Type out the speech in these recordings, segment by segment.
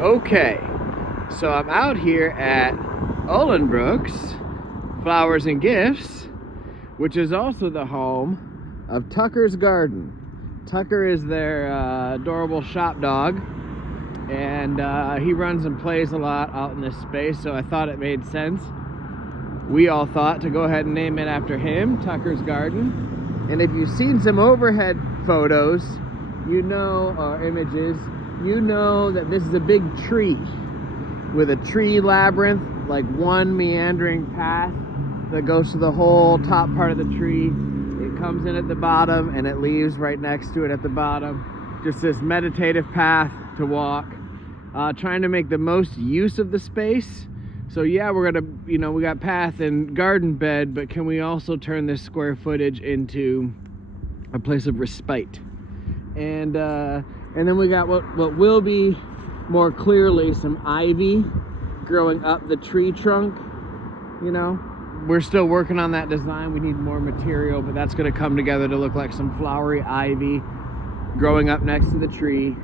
Okay, so I'm out here at Ullenbruch's Flowers and Gifts, which is also the home of Tucker's Garden. Tucker is their adorable shop dog, and he runs and plays a lot out in this space, so I thought it made sense. We all thought to go ahead and name it after him, Tucker's Garden. And if you've seen some overhead photos, you know, or images, you know that this is a big tree with a tree labyrinth, like one meandering path that goes to the whole top part of the tree. It comes in at the bottom and it leaves right next to it at the bottom. Just this meditative path to walk, trying to make the most use of the space. So yeah, we're gonna, we got path and garden bed, but can we also turn this square footage into a place of respite? And then we got what will be more clearly some ivy growing up the tree trunk. We're still working on that design. We need more material, but that's going to come together to look like some flowery ivy growing up next to the tree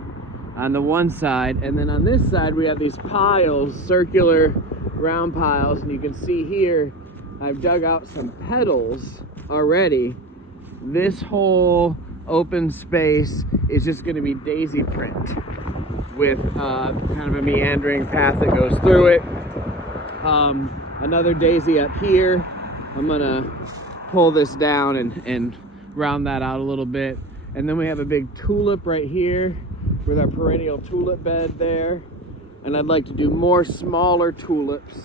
on the one side. And then on this side, we have these piles, circular round piles. And you can see here, I've dug out some petals already. This whole open space is just going to be daisy print with kind of a meandering path that goes through it. Another daisy up here. I'm gonna pull this down and round that out a little bit. And then we have a big tulip right here with our perennial tulip bed there. And I'd like to do more smaller tulips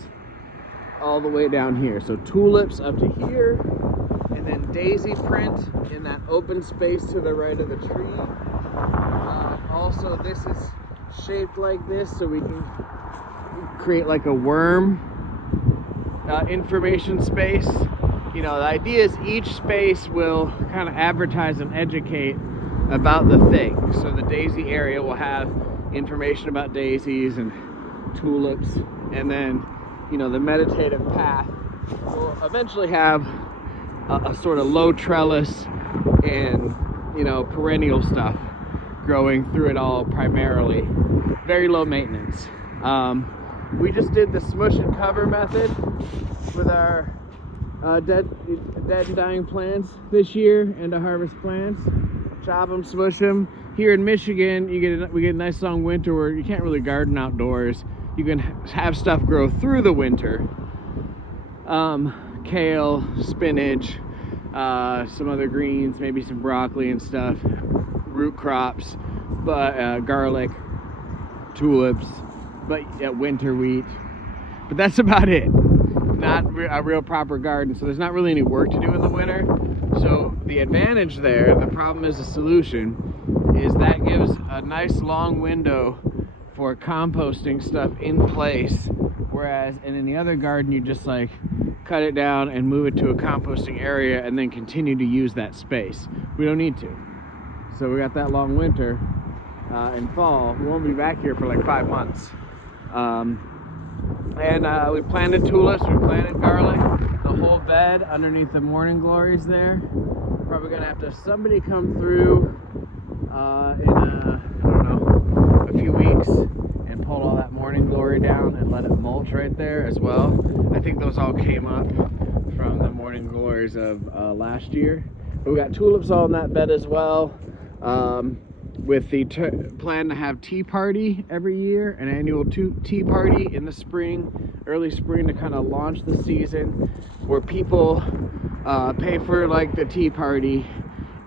all the way down here. So tulips up to here, and then daisy print in that open space to the right of the tree. Also, this is shaped like this so we can create like a worm information space. The idea is each space will kind of advertise and educate about the thing. So the daisy area will have information about daisies and tulips, and then the meditative path will eventually have a sort of low trellis and perennial stuff growing through it all, primarily very low maintenance. We just did the smush and cover method with our dead and dying plants this year, and to harvest plants, chop them, smush them. Here in Michigan, we get a nice long winter where you can't really garden outdoors. You can have stuff grow through the winter. Kale, spinach, some other greens, maybe some broccoli and stuff, root crops, but garlic, tulips, but winter wheat. But that's about it. Not a real proper garden, so there's not really any work to do in the winter. So the advantage there, the problem is the solution, is that gives a nice long window for composting stuff in place, whereas in any other garden you just like cut it down and move it to a composting area and then continue to use that space. We don't need to. So we got that long winter and fall. We won't be back here for like 5 months. We planted tulips, we planted garlic, the whole bed underneath the morning glories there. Probably gonna have to have somebody come through in a few weeks and pull all that morning glory down and let it mulch right there as well. I think those all came up from the morning glories of last year. But we got tulips all in that bed as well. With the plan to have tea party every year, an annual tea party in the spring, early spring, to kind of launch the season, where people pay for like the tea party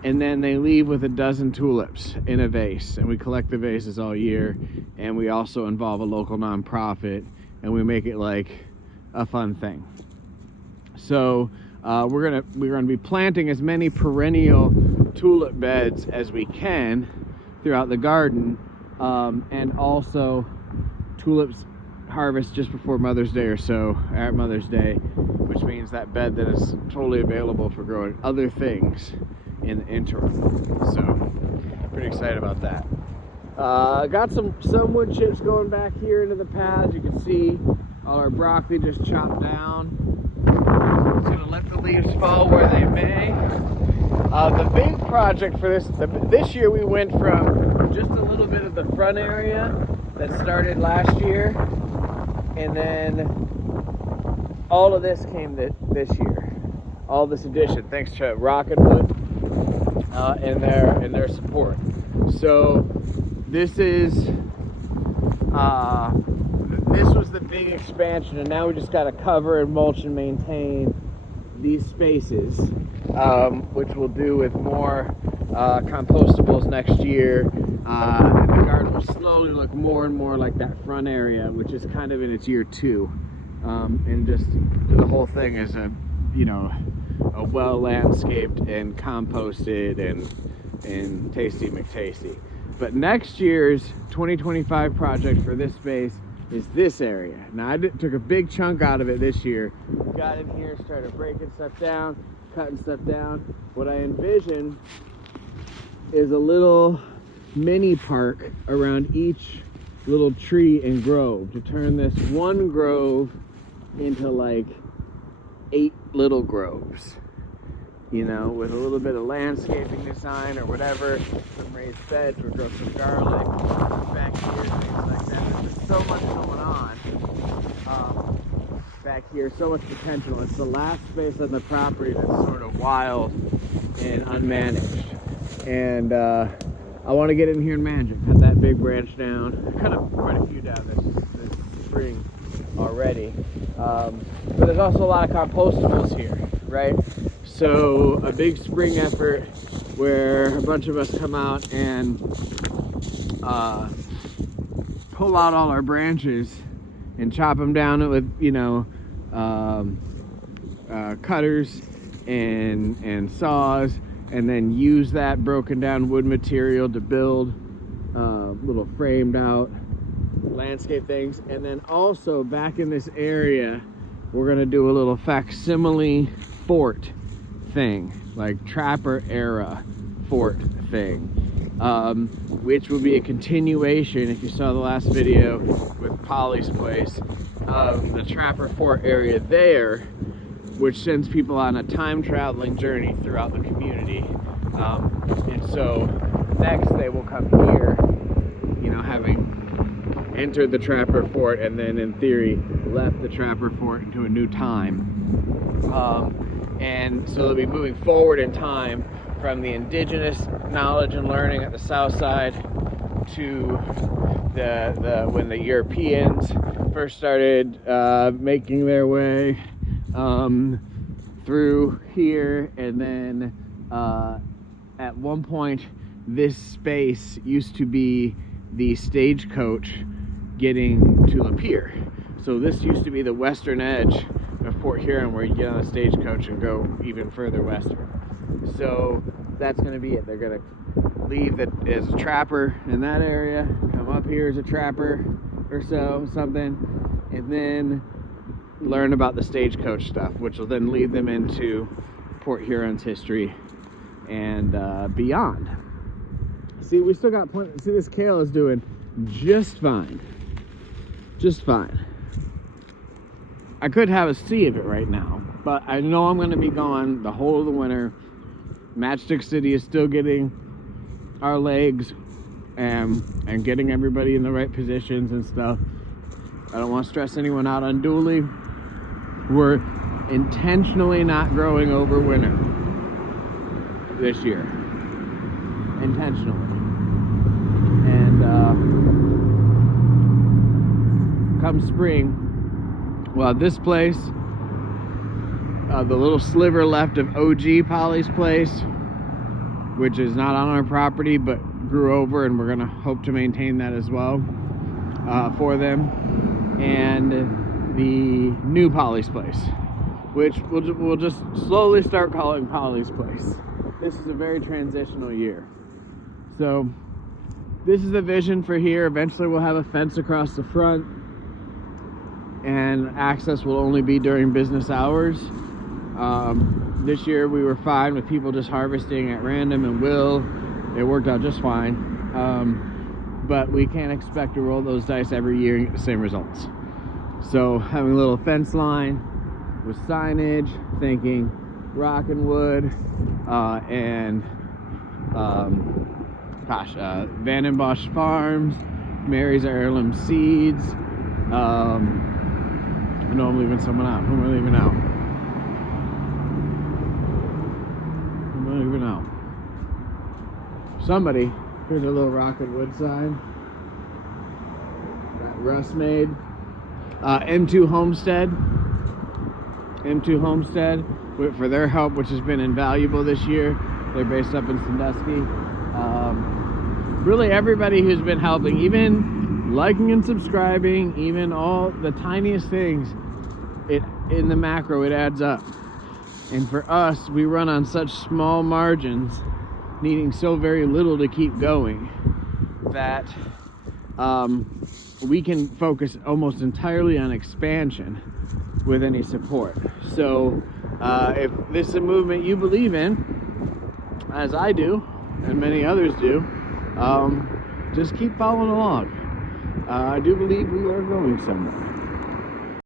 and then they leave with a dozen tulips in a vase, and we collect the vases all year, and we also involve a local nonprofit, and we make it like a fun thing. So we're gonna be planting as many perennial tulip beds as we can throughout the garden, and also tulips harvest just before Mother's Day or so, at Mother's Day, which means that bed that is totally available for growing other things in the interim. So pretty excited about that. Got some wood chips going back here into the paths. You can see all our broccoli just chopped down. Just gonna let the leaves fall where they may. The big project for this year, we went from just a little bit of the front area that started last year, and then all of this came this year. All this addition, thanks to Rocketwood and their support. So this was the big expansion, and now we just got to cover and mulch and maintain these spaces, which we'll do with more compostables next year. And the garden will slowly look more and more like that front area, which is kind of in its year 2, and just the whole thing is a well landscaped and composted and tasty McTasty. But next year's 2025 project for this space is this area. Now I took a big chunk out of it this year, got in here, started breaking stuff down, cutting stuff down. What I envision is a little mini park around each little tree and grove, to turn this one grove into like 8 little groves, with a little bit of landscaping design or whatever, some raised beds, we'll grow some garlic back here, things like that. There's just so much going on back here, so much potential. It's the last space on the property that's sort of wild and unmanaged, and I want to get in here and manage it. Cut that big branch down. I cut up quite a few down this spring already, but there's also a lot of compostables here, right? So a big spring effort where a bunch of us come out and pull out all our branches and chop them down with cutters and saws, and then use that broken down wood material to build little framed out landscape things. And then also back in this area, we're gonna do a little facsimile fort thing, like trapper era fort thing, which will be a continuation, if you saw the last video with Polly's place, of the trapper fort area there, which sends people on a time traveling journey throughout the community. And so next they will come here, having entered the trapper fort and then in theory left the trapper fort into a new time. And so they'll be moving forward in time from the indigenous knowledge and learning at the south side to when the Europeans first started making their way through here, and then at one point this space used to be the stagecoach getting to Lapeer. So this used to be the western edge of Port Huron, where you get on a stagecoach and go even further western. So that's going to be it. They're going to leave as a trapper in that area, come up here as a trapper or something, and then learn about the stagecoach stuff, which will then lead them into Port Huron's history and beyond. See, we still got plenty. See, this kale is doing just fine. Just fine. I could have a sea of it right now, but I know I'm going to be gone the whole of the winter. Matchstick City is still getting our legs and getting everybody in the right positions and stuff. I don't want to stress anyone out unduly. We're intentionally not growing over winter this year. Intentionally. And come spring, well, this place, the little sliver left of OG Polly's place, which is not on our property but grew over, and we're going to hope to maintain that as well for them, and the new Polly's place, which we'll just slowly start calling Polly's place. This is a very transitional year. So this is the vision for here. Eventually we'll have a fence across the front, and access will only be during business hours. This year we were fine with people just harvesting at random and will. It worked out just fine. But we can't expect to roll those dice every year and get the same results. So having a little fence line with signage, thinking rock and wood, and Van and Bosch Farms, Mary's Heirloom Seeds. I know I'm leaving someone out. Who am I leaving out? Who am I leaving out? Somebody. Here's a little Rocket Wood sign that Russ made. M2 Homestead. M2 Homestead, for their help, which has been invaluable this year. They're based up in Sandusky. Really everybody who's been helping, even liking and subscribing, even all the tiniest things, in the macro, it adds up. And for us, we run on such small margins, needing so very little to keep going, that we can focus almost entirely on expansion with any support. So if this is a movement you believe in, as I do and many others do, just keep following along. I do believe we are going somewhere.